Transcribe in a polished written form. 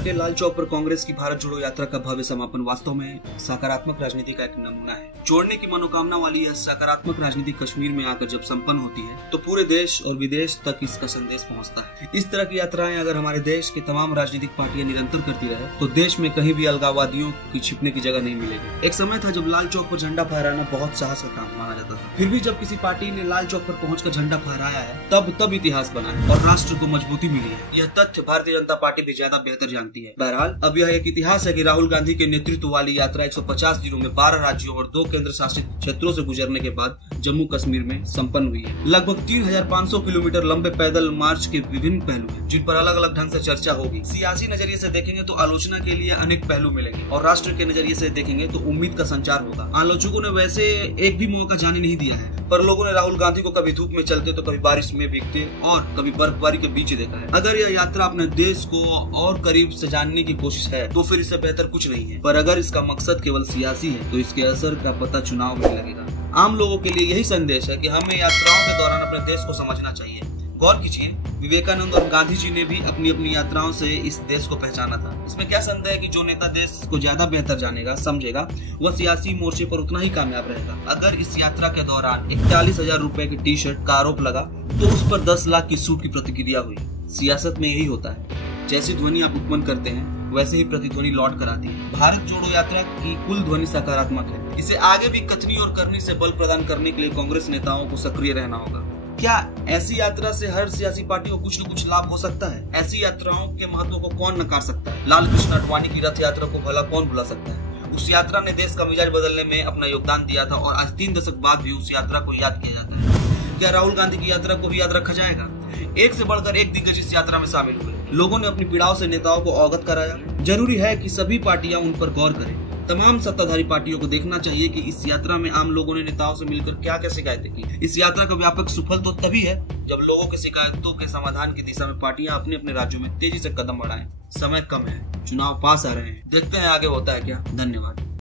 शहर के लाल चौक पर कांग्रेस की भारत जोड़ो यात्रा का भव्य समापन वास्तव में सकारात्मक राजनीति का एक नमूना है। जोड़ने की मनोकामना वाली यह सकारात्मक राजनीति कश्मीर में आकर जब संपन्न होती है तो पूरे देश और विदेश तक इसका संदेश पहुंचता है। इस तरह की यात्राएं अगर हमारे देश की तमाम राजनीतिक पार्टियां निरंतर करती रहे तो देश में कहीं भी अलगाववादियों की छिपने की जगह नहीं मिलेगी। एक समय था जब लाल चौक पर झंडा फहराना बहुत साहस का काम माना जाता था। फिर भी जब किसी पार्टी ने लाल चौक पर पहुंचकर झंडा फहराया है तब इतिहास बना है और राष्ट्र को मजबूती मिली है। यह तथ्य भारतीय जनता पार्टी भी ज्यादा बेहतर जानती है। बहरहाल अब यह एक इतिहास है कि राहुल गांधी के नेतृत्व वाली यात्रा 150 दिनों में 12 राज्यों और 2 केंद्र शासित क्षेत्रों से गुजरने के बाद जम्मू कश्मीर में संपन्न हुई है। लगभग 3500 किलोमीटर लंबे पैदल मार्च के विभिन्न पहलू हैं, जिन पर अलग अलग ढंग से चर्चा होगी। सियासी नजरिए से देखेंगे तो आलोचना के लिए अनेक पहलू मिलेंगे और राष्ट्र के नजरिए से देखेंगे तो उम्मीद का संचार होगा। आलोचकों ने वैसे एक भी मौका जाने नहीं दिया है, पर लोगों ने राहुल गांधी को कभी धूप में चलते तो कभी बारिश में भीगते और कभी बर्फबारी के बीच देखा है। अगर यह यात्रा अपने देश को और करीब से जानने की कोशिश है तो फिर इससे बेहतर कुछ नहीं है, पर अगर इसका मकसद केवल सियासी है तो इसके असर का पता चुनाव में लगेगा। आम लोगों के लिए यही संदेश है कि हमें यात्राओं के दौरान अपने देश को समझना चाहिए। गौर कीजिए, विवेकानंद और गांधी जी ने भी अपनी अपनी यात्राओं से इस देश को पहचाना था। इसमें क्या संदेह है कि जो नेता देश को ज्यादा बेहतर जानेगा, समझेगा, वह सियासी मोर्चे पर उतना ही कामयाब रहेगा। अगर इस यात्रा के दौरान 41,000 रुपए की टी शर्ट का आरोप लगा तो उस पर 10 लाख की सूट की प्रतिक्रिया हुई। सियासत में यही होता है, जैसी ध्वनि आप उत्पन्न करते हैं वैसे ही प्रतिध्वनि लौट कर आती है। भारत जोड़ो यात्रा की कुल ध्वनि सकारात्मक है। इसे आगे भी कथनी और करनी से बल प्रदान करने के लिए कांग्रेस नेताओं को सक्रिय रहना होगा। क्या ऐसी यात्रा से हर सियासी पार्टी को कुछ न कुछ लाभ हो सकता है? ऐसी यात्राओं के महत्व को कौन नकार सकता है? लाल कृष्ण आडवाणी की रथ यात्रा को भला कौन भुला सकता है? उस यात्रा ने देश का मिजाज बदलने में अपना योगदान दिया था और आज 3 दशक बाद भी उस यात्रा को याद किया जाता है। क्या राहुल गांधी की यात्रा को भी याद रखा जाएगा? एक से बढ़कर एक दिग्गज इस यात्रा में शामिल हुए। लोगों ने अपनी पीड़ाओं से नेताओं को अवगत कराया। जरूरी है कि सभी पार्टियां उन पर गौर करें। तमाम सत्ताधारी पार्टियों को देखना चाहिए कि इस यात्रा में आम लोगों ने नेताओं से मिलकर क्या क्या शिकायतें की। इस यात्रा का व्यापक सफल तो तभी है जब लोगों की शिकायतों के समाधान की दिशा में पार्टियां अपने अपने राज्यों में तेजी से कदम बढ़ाएं। समय कम है, चुनाव पास आ रहे हैं, देखते हैं आगे होता है क्या। धन्यवाद।